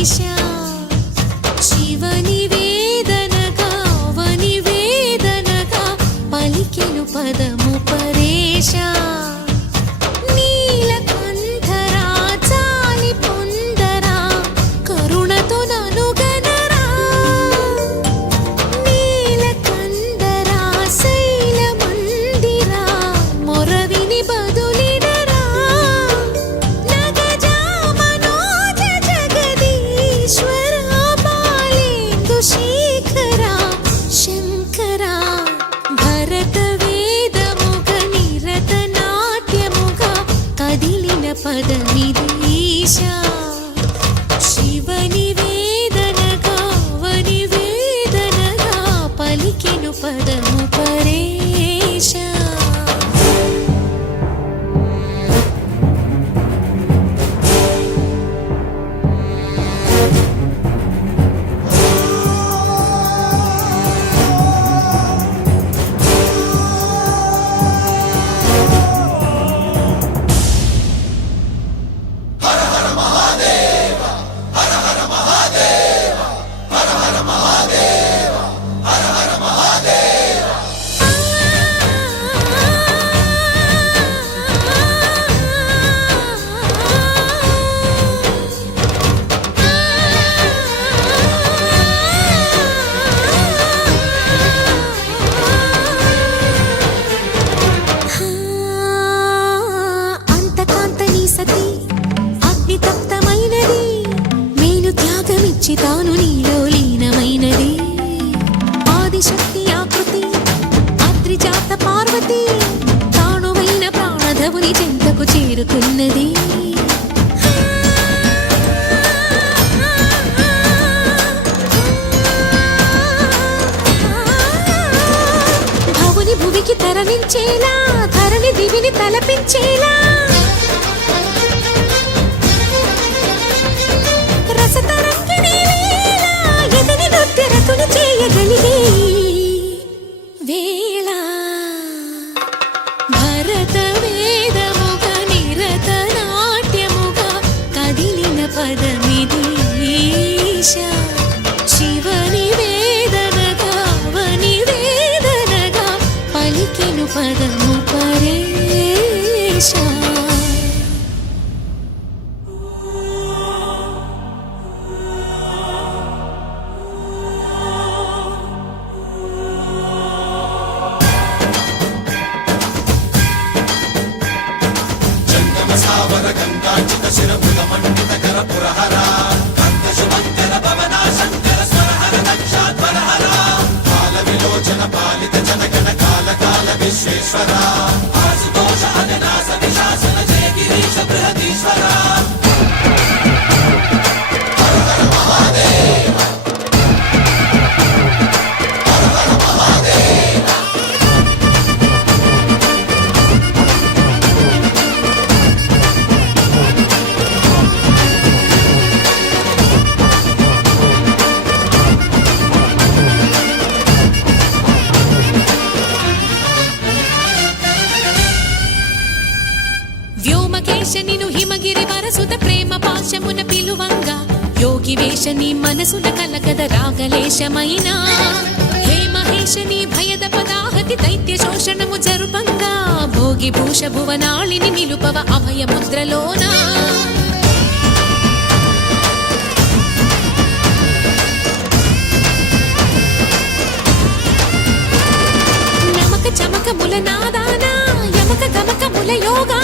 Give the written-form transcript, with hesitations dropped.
ఈశా శివని వేదనగా అవని వేదనగా పలికెను పదము పరేశా నీలకంఠరా చాలి పొందరా కరుణతో నను గనరా నీలకంఠరా శైల మందిరా మొరవిని బదులినరా నగజా మనోజ జగదీశ్వరా బాలేందు శేఖరా శంకరా భరత వేదముగ నిరత నాట్యముగా కదిలిన పదమిది ఈశా శివని వేదనగా అవని వేదనగా పలికెను పదము పరేశా అంతకాంతని సతి అగ్నితప్తమైనది మేను త్యాగమిచ్చి తాను నీలో లీనమైనది ఆదిశక్తి ఆకృతి అద్రిజాత పార్వతి తానువైన ప్రాణధవుని చెంతకు చేరుతున్నది భవుని భువికి తరలించేలా ధరణి దివిని తలపించేలా రసతరంగిణి వేళ ఎదిని నృత్యరతులు చేయగలిగే వేళ భరత వేదముగ నిరత నాట్యముగా కదిలిన పదమిది ఈశా శివని వేదనగా అవని వేదనగా పలికెను పదము పరేశా వ్యోమకేశ నిను హిమగిరి వరసుత ప్రేమ పాశమున పిలువంగా యోగి వేషని మనసున కలకద రాగలేశమైనా హే మహేశని భయద పదాహతి దైత్య శోషణము జరుపంగా భోగి భూష భువనాళిని నిలుపవ అభయ ముద్రలోనా నమక చమకముల నాదానా యమక గమకముల యోగా